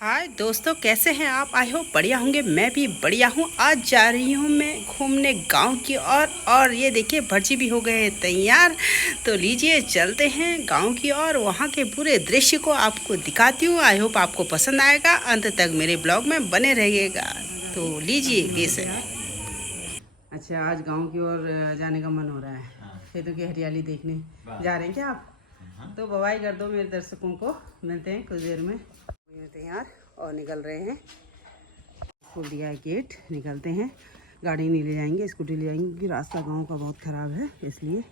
हाय दोस्तों, कैसे हैं आप? आई होप बढ़िया होंगे। मैं भी बढ़िया हूँ। आज जा रही हूँ मैं घूमने गांव की और ये देखिए भर्जी भी हो गए हैं तैयार। तो लीजिए चलते हैं गांव की और वहाँ के पूरे दृश्य को आपको दिखाती हूँ। आई होप आपको पसंद आएगा। अंत तक मेरे ब्लॉग में बने रहिएगा। तो लीजिए बेस। अच्छा, आज गांव की ओर जाने का मन हो रहा है। खेतों की हरियाली देखने जा रहे हैं क्या आप? तो बवाई कर दो मेरे दर्शकों को। मिलते हैं कुछ देर में। ये तैयार और निकल रहे हैं। खोल दिया है गेट, निकलते हैं। गाड़ी नहीं ले जाएंगे, स्कूटी ले जाएंगे क्योंकि रास्ता गांव का बहुत ख़राब है इसलिए।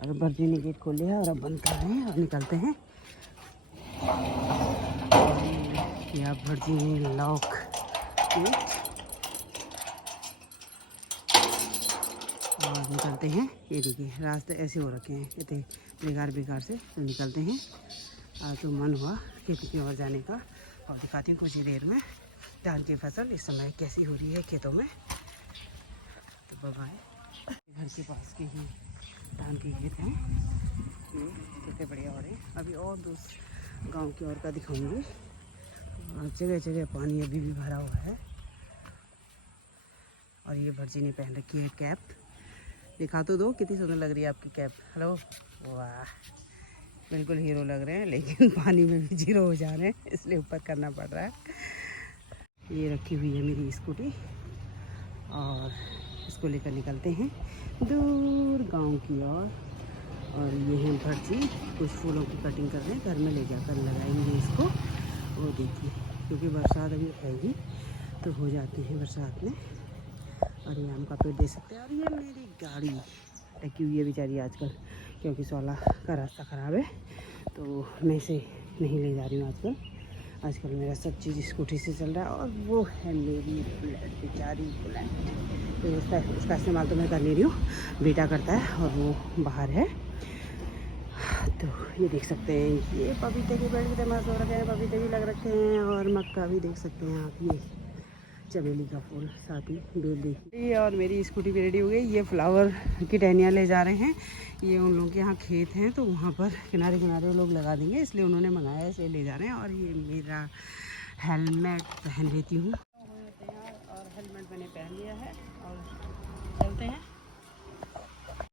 और भर्जी ने गेट खोल लिया और अब बंद कर रहे हैं और निकलते हैं। या भर्जी ने लॉक गेट और निकलते हैं। ये देखिए रास्ते ऐसे हो रखे हैं इतने बेकार बेकार से। तो निकलते हैं। तो मन हुआ खेती की ओर जाने का और दिखाती हूँ कुछ ही देर में धान की फसल इस समय कैसी हो रही है खेतों में। तो बाय। घर के पास के ही धान के खेत हैं। ये कितने बढ़िया हो रहे हैं। अभी और दूसरे गांव की ओर का दिखाऊंगी। जगह जगह पानी अभी भी भरा हुआ है। और ये भर्जी ने पहन रखी है कैप। दिखा तो दो कितनी सुंदर लग रही है आपकी कैप। हेलो, वाह, बिल्कुल हीरो लग रहे हैं लेकिन पानी में भी जीरो हो जा रहे हैं इसलिए ऊपर करना पड़ रहा है। ये रखी हुई है मेरी स्कूटी और इसको लेकर निकलते हैं दूर गांव की ओर। और ये है भर्जी, कुछ फूलों की कटिंग कर रहे हैं, घर में ले जाकर लगाएंगे इसको। वो देखिए क्योंकि बरसात अभी है ही तो हो जाती है बरसात में। और ये आम का पेड़ दे सकते हैं। और ये मेरी गाड़ी रखी हुई है बेचारी आजकल, क्योंकि सोला का रास्ता ख़राब है तो मैं इसे नहीं ले जा रही हूँ आजकल। आजकल मेरा सब चीज़ स्कूटी से चल रहा है। और वो है मेरी बुलेट, बेचारी बुलेट। तो इसका इस्तेमाल तो मैं कर नहीं रही हूँ, बेटा करता है और वो बाहर है। तो ये देख सकते हैं, ये पपीते के पेड़ भी मस्त हो रखे हैं, पपीते भी लग रखे हैं और मक्का भी देख सकते हैं आप। ये चमेली का फूल साथ ही बेल देखिए। और मेरी स्कूटी भी रेडी हो गई। ये फ्लावर की टहनियाँ ले जा रहे हैं। ये उन लोगों के यहाँ खेत हैं तो वहाँ पर किनारे किनारे वो लोग लगा देंगे, इसलिए उन्होंने मंगाया है, इसलिए ले जा रहे हैं। और ये मेरा हेलमेट पहन लेती हूँ। और हेलमेट मैंने पहन लिया है और चलते हैं।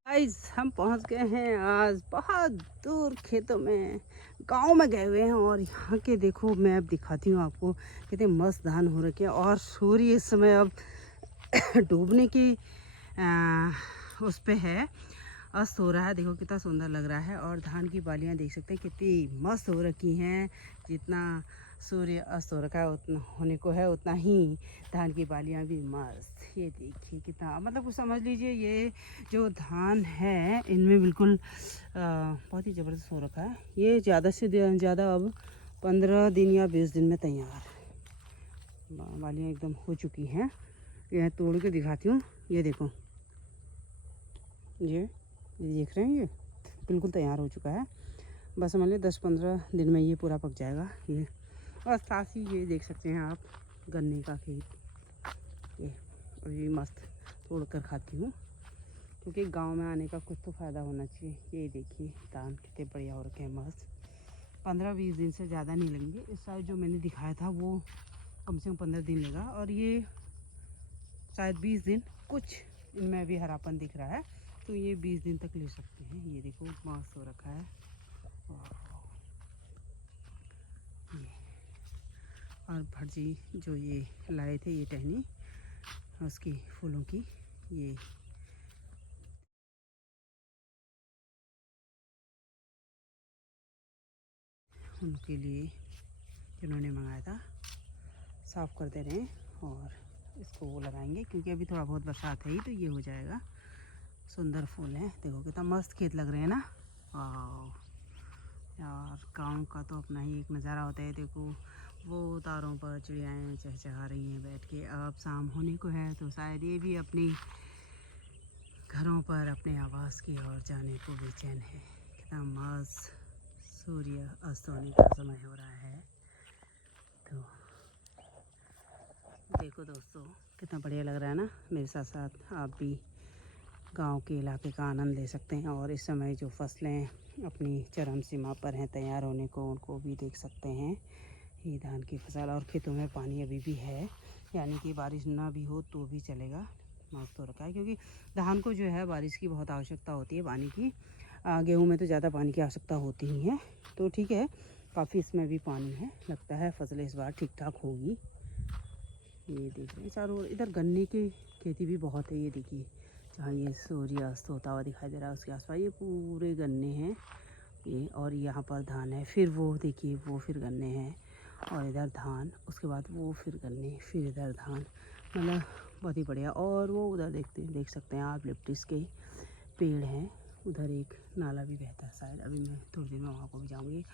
गाइस, हम पहुंच गए हैं आज बहुत दूर खेतों में, गांव में गए हुए हैं। और यहाँ के देखो, मैं अब दिखाती हूँ आपको कितने मस्त धान हो रखे हैं। और सूर्य इस समय अब डूबने की उस पे है, अस्त हो रहा है। देखो कितना सुंदर लग रहा है। और धान की बालियाँ देख सकते हैं कितनी मस्त हो रखी हैं। जितना सूर्य अस्त हो रखा है उतना होने को है उतना ही धान की बालियाँ भी मस्त। ये देखिए कितना, मतलब कुछ समझ लीजिए ये जो धान है इनमें बिल्कुल बहुत ही ज़बरदस्त हो रखा है। ये ज़्यादा से ज़्यादा अब 15 दिन या 20 दिन में तैयार बालियाँ एकदम हो चुकी हैं। ये तोड़ के दिखाती हूँ। ये देखो, ये देख रहे हैं, ये बिल्कुल तैयार हो चुका है। बस समझ लें 10-15 दिन में ये पूरा पक जाएगा। ये और साथ ही ये देख सकते हैं आप गन्ने का खेत। ये और ये मस्त तोड़ कर खाती हूँ क्योंकि गांव में आने का कुछ तो फ़ायदा होना चाहिए। ये देखिए धान कितने बढ़िया हो रखे हैं मस्त। 15-20 दिन से ज़्यादा नहीं लगेंगे। इस साइड जो मैंने दिखाया था वो कम से कम 15 दिन लगा और ये शायद 20 दिन। कुछ इनमें अभी हरापन दिख रहा है तो ये 20 दिन तक ले सकते हैं। ये देखो मस्त हो रखा है। ये और भर्जी जो ये लाए थे, ये टहनी उसकी फूलों की, ये उनके लिए जिन्होंने मंगाया था साफ़ कर दे रहे हैं। और इसको वो लगाएंगे क्योंकि अभी थोड़ा बहुत बरसात है ही तो ये हो जाएगा। सुंदर फूल हैं, देखो कितना मस्त खेत लग रहे हैं ना। यार गाँव का तो अपना ही एक नज़ारा होता है। देखो वो तारों पर चिड़ियाएँ चहचहा रही हैं बैठ के। अब शाम होने को है तो शायद ये भी अपनी घरों पर अपने आवास की ओर जाने को बेचैन है। कितना मस्त सूर्य अस्त होने का समय हो रहा है। तो देखो दोस्तों कितना बढ़िया लग रहा है ना। मेरे साथ साथ आप भी गांव के इलाके का आनंद ले सकते हैं। और इस समय जो फसलें अपनी चरम सीमा पर हैं तैयार होने को, उनको भी देख सकते हैं ये धान की फसल और खेतों में पानी अभी भी है, यानी कि बारिश ना भी हो तो भी चलेगा। मस्त हो रखा है क्योंकि धान को जो है बारिश की बहुत आवश्यकता होती है, पानी की। गेहूं में तो ज़्यादा पानी की आवश्यकता होती ही है, तो ठीक है, काफ़ी इसमें भी पानी है। लगता है फसल इस बार ठीक ठाक होगी। ये देख रहे हैं चारों ओर, इधर गन्ने की खेती भी बहुत है। ये देखिए जहाँ ये सूर्यास्त होता हुआ दिखाई दे रहा है उसके आसपास ये पूरे गन्ने हैं ये, और यहाँ पर धान है। फिर वो देखिए वो फिर गन्ने हैं, और इधर धान, उसके बाद वो फिर गन्ने, फिर इधर धान, मतलब बहुत ही बढ़िया। और वो उधर देख सकते हैं आप, लिप्टिस के पेड़ हैं। उधर एक नाला भी बहता है शायद, अभी मैं थोड़ी देर में वहाँ को भी जाऊँगी।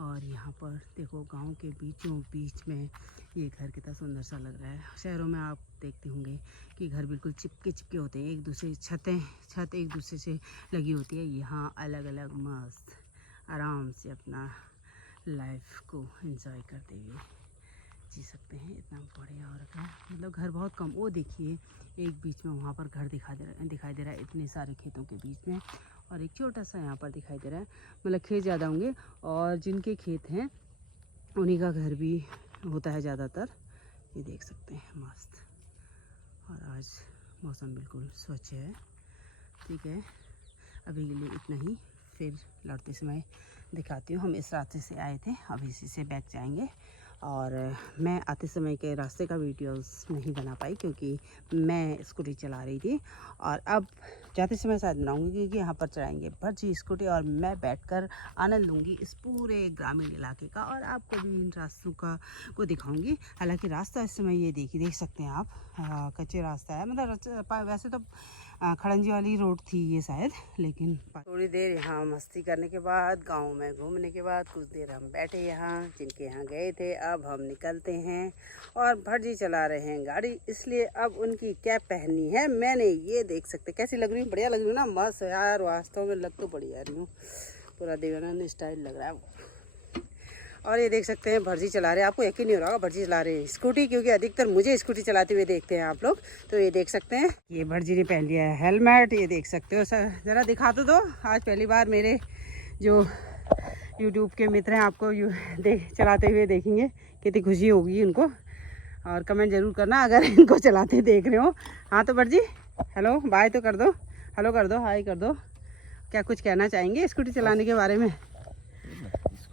और यहाँ पर देखो गांव के बीचों बीच में ये घर कितना सुंदर सा लग रहा है। शहरों में आप देखते होंगे कि घर बिल्कुल चिपके चिपके होते हैं, एक दूसरे छत एक दूसरे से लगी होती है। यहाँ अलग अलग मस्त आराम से अपना लाइफ को एंजॉय करते हुए जी सकते हैं। इतना बढ़िया हो रखा है, मतलब घर बहुत कम। वो देखिए एक बीच में वहाँ पर घर दिखाई दे रहा है इतने सारे खेतों के बीच में, और एक छोटा सा यहाँ पर दिखाई दे रहा है। मतलब खेत ज़्यादा होंगे, और जिनके खेत हैं उन्हीं का घर भी होता है ज़्यादातर। ये देख सकते हैं मस्त। और आज मौसम बिल्कुल स्वच्छ है। ठीक है, अभी के लिए इतना ही, फिर लौटते समय दिखाती हूँ। हम इस रास्ते से आए थे, अब इसी से बैक जाएंगे। और मैं आते समय के रास्ते का वीडियोस नहीं बना पाई क्योंकि मैं स्कूटी चला रही थी, और अब जाते समय शायद बनाऊंगी क्योंकि यहाँ पर चलाएंगे भर्जी स्कूटी, और मैं बैठकर आनंद लूँगी इस पूरे ग्रामीण इलाके का, और आपको भी इन रास्तों को दिखाऊंगी। हालांकि रास्ता इस समय ये देख सकते हैं आप, कच्चे रास्ता है, मतलब वैसे तो खड़ंजी वाली रोड थी ये शायद, लेकिन थोड़ी देर यहाँ मस्ती करने के बाद, गांव में घूमने के बाद, कुछ देर हम बैठे यहाँ जिनके यहाँ गए थे। अब हम निकलते हैं और भटजी चला रहे हैं गाड़ी, इसलिए अब उनकी कैप पहननी है मैंने। ये देख सकते कैसी लग रही हूँ, बढ़िया लग रही हूँ ना, मस्त यार। वास्तव में लग तो बढ़िया रही हूँ, पूरा देवानंद स्टाइल लग रहा है। और ये देख सकते हैं भर्जी चला रहे हैं, आपको यकीन नहीं हो रहा होगा भर्जी चला रहे हैं स्कूटी, क्योंकि अधिकतर मुझे स्कूटी चलाते हुए देखते हैं आप लोग। तो ये देख सकते हैं ये भर्जी ने पहन लिया है हेलमेट, ये देख सकते हो सर। ज़रा दिखा तो दो, आज पहली बार मेरे जो यूट्यूब के मित्र हैं आपको चलाते हुए देखेंगे, कितनी खुशी होगी उनको। और कमेंट ज़रूर करना अगर इनको चलाते देख रहे हो। हाँ तो भर्जी हेलो बाय तो कर दो, हेलो कर दो, हाय कर दो। क्या कुछ कहना चाहेंगे स्कूटी चलाने के बारे में?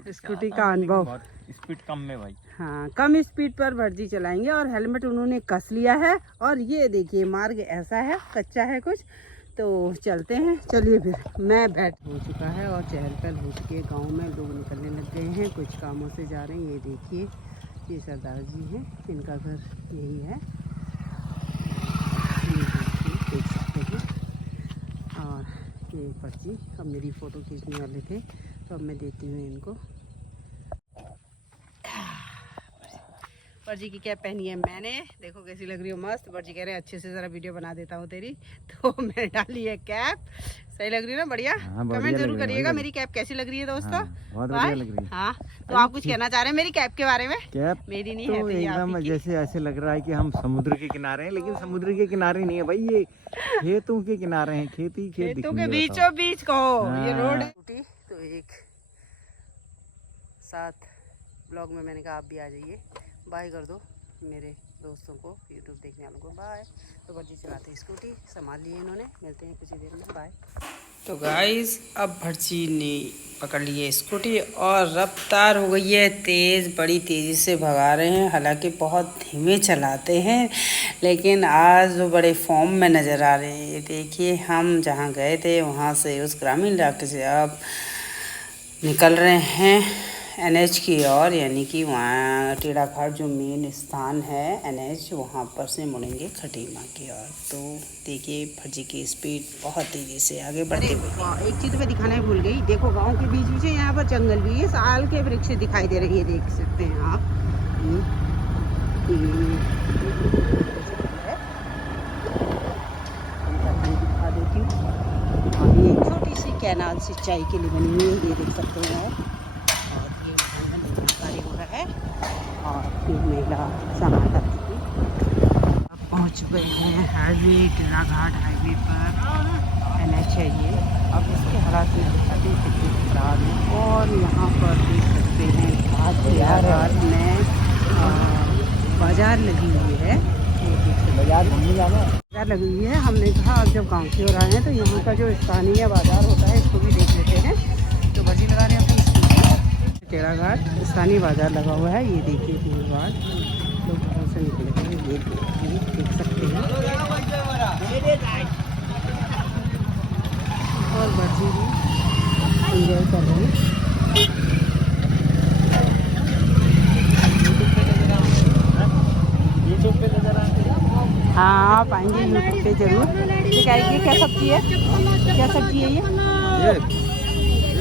स्कूटी का अनुभव स्पीड कम में भाई, हाँ कम स्पीड पर भर्जी चलाएंगे, और हेलमेट उन्होंने कस लिया है। और ये देखिए मार्ग ऐसा है, कच्चा है कुछ, तो चलते हैं। चलिए फिर, मैं बैठ हो चुका है और चहल पहल हो चुकी है। गांव में लोग निकलने लग गए हैं, कुछ कामों से जा रहे हैं। ये देखिए ये सरदार जी हैं, इनका घर यही है, ये देखिए देख सकते हैं। और ये पर्ची, अब मेरी फ़ोटो खींचने वाले थे तो अब मैं देती हूँ इनको। पर्जी की कैप पहनी है मैंने, देखो कैसी लग रही हो, मस्त। पर्जी कह रहे हैं अच्छे से ज़रा वीडियो बना देता हूँ तेरी, तो मैंने डाली है कैप। सही लग रही है ना? बढ़िया। कमेंट जरूर करिएगा मेरी कैप कैसी लग रही है दोस्तों। बहुत बढ़िया लग रही है। हाँ तो आप कुछ कहना चाह रहे हैं मेरी कैप के बारे में? कैप मेरी नहीं तो है, एकदम जैसे ऐसे लग रहा है कि हम समुद्र के किनारे हैं, लेकिन समुद्र के किनारे नहीं है भाई, ये खेतों के किनारे हैं। खेती खेतों के बीचों बीच कहो ये रोड। तो एक साथ ब्लॉग में मैंने कहा आप भी आ जाइए, बाय कर दो मेरे दोस्तों को, यूट्यूब देखने वालों को बाय। तो भर्जी चलाते हैं स्कूटी, संभाल लिए इन्होंने, मिलते हैं कुछ ही देर में, बाय। तो गाइस अब भर्जी ने पकड़ ली है स्कूटी और रफ्तार हो गई है तेज़, बड़ी तेज़ी से भगा रहे हैं। हालांकि बहुत धीमे चलाते हैं, लेकिन आज वो बड़े फॉर्म में नज़र आ रहे हैं। ये देखिए हम जहाँ गए थे वहाँ से, उस ग्रामीण इलाके से अब निकल रहे हैं NH की ओर, यानी कि वहाँ टेढ़ा घाट जो मेन स्थान है NH, वहाँ पर से मुड़ेंगे खटीमा की ओर। तो देखिए भर्जी की स्पीड बहुत तेज़ी से आगे बढ़ते हुए। एक चीज़ मैं दिखाना ही भूल गई, देखो गांव के बीच बीच यहाँ पर जंगल भी है, साल के वृक्ष दिखाई दे रही है, देख सकते हैं आप। दिखा देती हूँ, और ये छोटी सी कैनाल सिंचाई के लिए बनी हुई है, ये देख सकते हैं आप। कार्य हो रहा है, और ये महिला सामान लाती है। अब पहुँच चुके हैं हाईवे, टेढ़ा घाट हाईवे पर NH है ये। अब इसके हालात में दिखाते हैं कितने खराब है, और यहाँ पर देख सकते सकते हैं बाजार में बाजार लगी हुई है। बाजार घूमने जाना है। बाजार लगी हुई है। हमने कहा अब जब गांव की ओर आए हैं तो यहाँ का जो स्थानीय बाजार होता है इसको भी देख लेते हैं। तो बजी लगा रहे हैं अपनी टेढ़ा घाट स्थानीय बाजार लगा हुआ है। ये देखिए भीड़ भाड़ लोग घरों से निकले हैं। ये देख सकते हैं और बजी भी एंजॉय कर रहे हैं। हाँ आप आएंगे यूट्यूब पे जरूर दिखाएंगे। क्या सब्जी है, क्या सब्जी है ये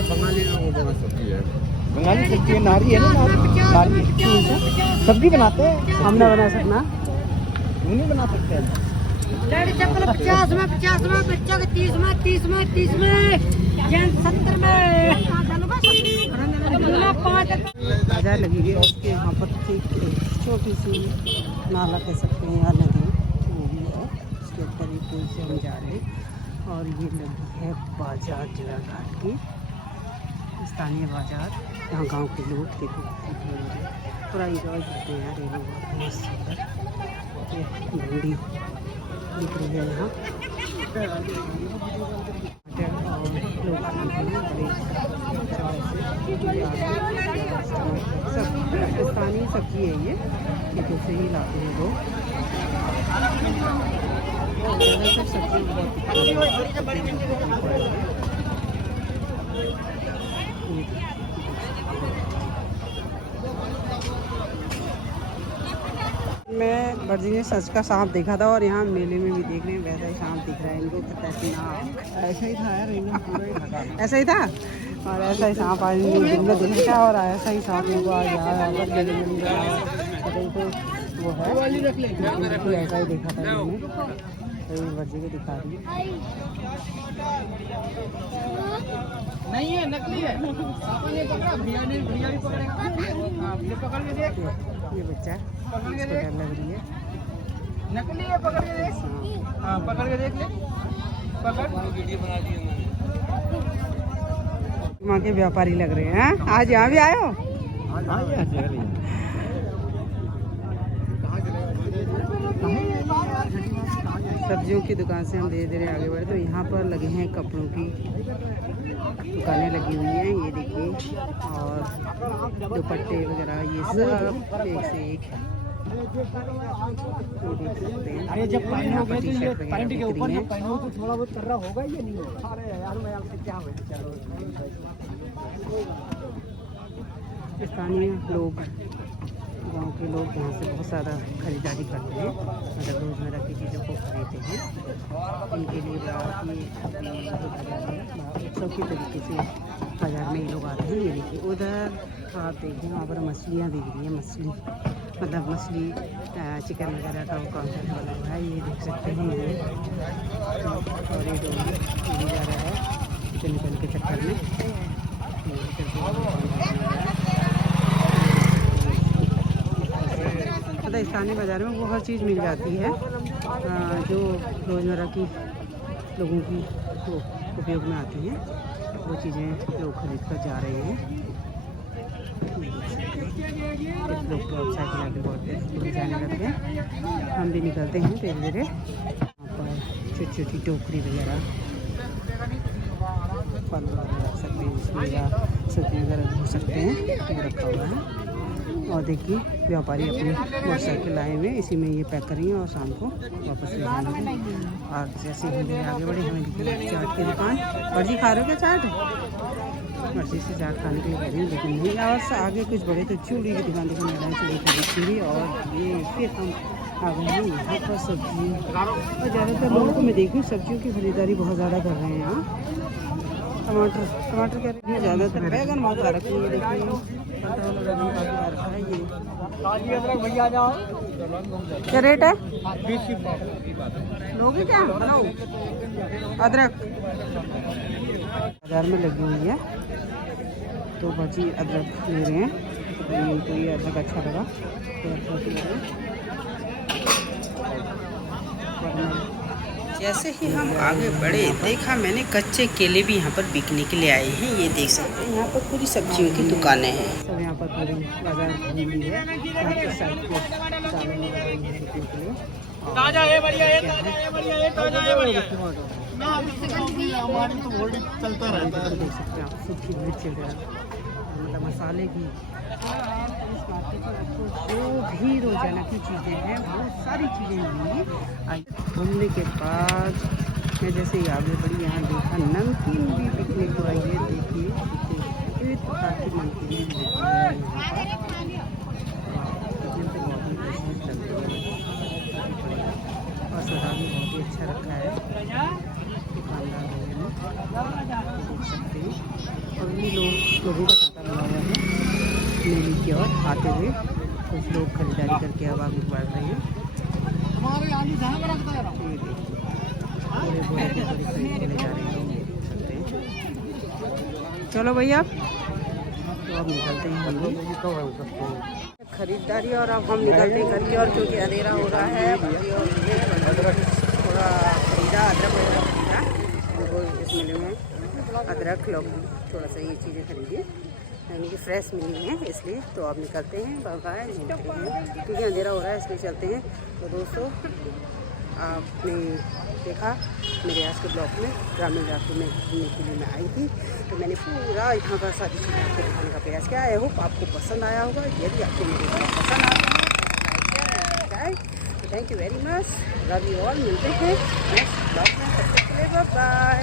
बंगाली लोगों की सब्जी है। बंगाली सब्जी है, नारी है ना, नारी सब्जी बनाते हैं। हम ना बना सकना, क्यों नहीं बना सकते हैं? 50 में 50 में, बच्चों के 30 में 30 में 30 में, जेंट्स 70 में। बाजार लगी हुई है उसके यहाँ पर छोटी सी नाला कह सकते हैं या नदी वो भी है। उसके ऊपर ही पुल से हम जा रहे और ये लगी है बाजार टेढ़ा घाट की स्थानीय बाजार। यहाँ गांव के लोग देखो पूरा इंजॉय करते हैं यार। ये लोग बहुत सुंदर भिंडी दिख रही है यहाँ सब स्थानीय सब्जी है। ये खेतों से ही लाते हैं लोग। सब्जी मैं बर्जी ने सच का सांप देखा था और यहाँ मेले में भी देख रहे हैं वैसा ही सांप दिख रहा है इनको। खतरनाक ऐसा ही था यार, ऐसा ही था और ऐसा ही सांप आज दिन में देखा था और ऐसा ही सांप इनको आज मेले में मिल रहा है। तो वो है बिल्कुल ऐसा ही देखा था मैंने। तो बर्जी को दिखा रही नहीं है, नकली है। आपने पकड़ा, भैया ने पकड़ेगा। आपने पकड़ के देख। ये बच्चा इसको डर लग रही है। नकली है, पकड़ के देख। हाँ पकड़ के देख ले। पकड़ वीडियो बना दी वहाँ के व्यापारी लग रहे हैं। आज यहाँ भी आए हो? सब्जियों की दुकान से हम धीरे धीरे आगे बढ़े तो यहाँ पर लगे हैं कपड़ों की दुकानें लगी हुई हैं। ये देखिए और दुपट्टे वगैरह ये सब एक से एक देख सकते हैं। अरे जब पहनोगे तो ये पैंट के ऊपर है। पहनोगे तो थोड़ा बहुत कर रहा होगा ये नहीं होगा। अरे यार मैं आपसे क्या हो स्थानीय लोग गांव के लोग यहाँ से बहुत ज़्यादा खरीदारी करते हैं। मतलब रोज़मर्रा की चीज़ों को खरीदते हैं। इनके लिए उत्सव की तरीके से बाज़ार में ये लोग आते हैं। ये देखिए उधर आप देखिए वहाँ पर मछलियाँ दिख रही हैं। मछली मतलब मछली चिकन वगैरह का वो काउंटर बना हुआ है। ये देख सकते हैं ये और ये जा रहा है चिकन के चक्कर में। मतलब स्थानीय बाज़ार में वो हर चीज़ मिल जाती है जो रोज़मर्रा की लोगों की उपयोग में आती हैं। वो चीज़ें लोग खरीद कर जा रहे हैं। लोग तो साइकिल आगे बहुत जाने लगे हैं। हम भी निकलते हैं धीरे धीरे। यहाँ पर छोटी छोटी टोकरी वगैरह फल वगैरह रख सकते हैं इसमें या सब्जी वगैरह हो सकते हैं वो रखा हुआ है। और देखिए व्यापारी अपनी मोटरसाइकिल लाए हुए इसी में ये पैक करेंगे और शाम को वापस ले जाएंगे। और जैसे ही आगे बढ़े हमें दिखी चाट की दुकान। मर्जी खा रहे हो क्या चाट? मर्जी से चाट खाने के लिए करें लेकिन नहीं। और आगे कुछ बड़े तो चूड़ी की दुकान देखो मैदान चूड़ी की चूड़ी। और ये फिर हम आ गए हैं यहाँ पर सब्जी। और ज़्यादातर लोगों को मैं देखी सब्जियों की खरीदारी बहुत ज़्यादा कर रहे हैं यहाँ। टमाटर क्या रेट है? ज़्यादातर बैगन बहुत सारा रखी है। देखिए क्या रेट है? 20 लोगे क्या? हेलो अदरक बाजार में लगी हुई है तो बची अदरक ले रहे हैं। तो कोई अदरक अच्छा लगा तो अदरक ले रहे हैं। जैसे ही हम आगे बढ़े देखा मैंने कच्चे केले भी यहाँ पर बिकने के लिए आए हैं। ये देख सकते हैं यहाँ पर पूरी सब्जियों की दुकानें हैं। सब यहाँ पर पूरी बाजार घूमी है। ताजा है, बढ़िया है, ताजा है, बढ़िया है, ताजा है, बढ़िया है। चलता रहता है। देख सकते हैं आप सूखी मिर्च मतलब मसाले की। इस मार्केट में आपको जो भी रोजाना की चीज़ें हैं बहुत सारी चीज़ें मिलेंगी। घूमने के बाद मैं जैसे ही आगे बढ़ी यहाँ देखा नमकीन भी बिकने को आई है। देखिए विविध प्रकार की नमकीनें हैं। और सौदा भी बहुत ही अच्छा रखा है दुकानदार देख सकते हैं। और भी लोगों का तांता लगा हुआ है मेले की ओर आते हुए। कुछ लोग खरीदारी करके अब आगे बढ़ रहे हैं। पूरे बोरे के बोरे खरीद के ले जा रहे हैं, देख सकते हैं। चलो भैया तो अब निकलते हैं हम लोग खरीदारी और अब हम निकलते हैं घर की ओर क्योंकि अंधेरा हो रहा है। थोड़ा खरीदा अदरक वगैरह खरीदा उनको इस मेले में अदरक लौकी थोड़ा सा ये चीज़ें खरीदी यानी कि फ्रेश मिली हैं इसलिए। तो अब निकलते हैं बाय क्योंकि अंधेरा हो रहा है इसलिए चलते हैं। तो दोस्तों आपने देखा मेरे आज के ब्लॉग में ग्रामीण इलाके में घूमने के लिए मैं आई थी। तो मैंने पूरा यहाँ का सारी चीज़ें आपको दिखाने का प्रयास किया। आई होप आपको पसंद आया होगा। यदि आपको मेरे ब्लॉग पसंद आया है like share thank you very much. Love you all. मिलते हैं नेक्स्ट ब्लॉग में। तब तक के लिए बाय बाय।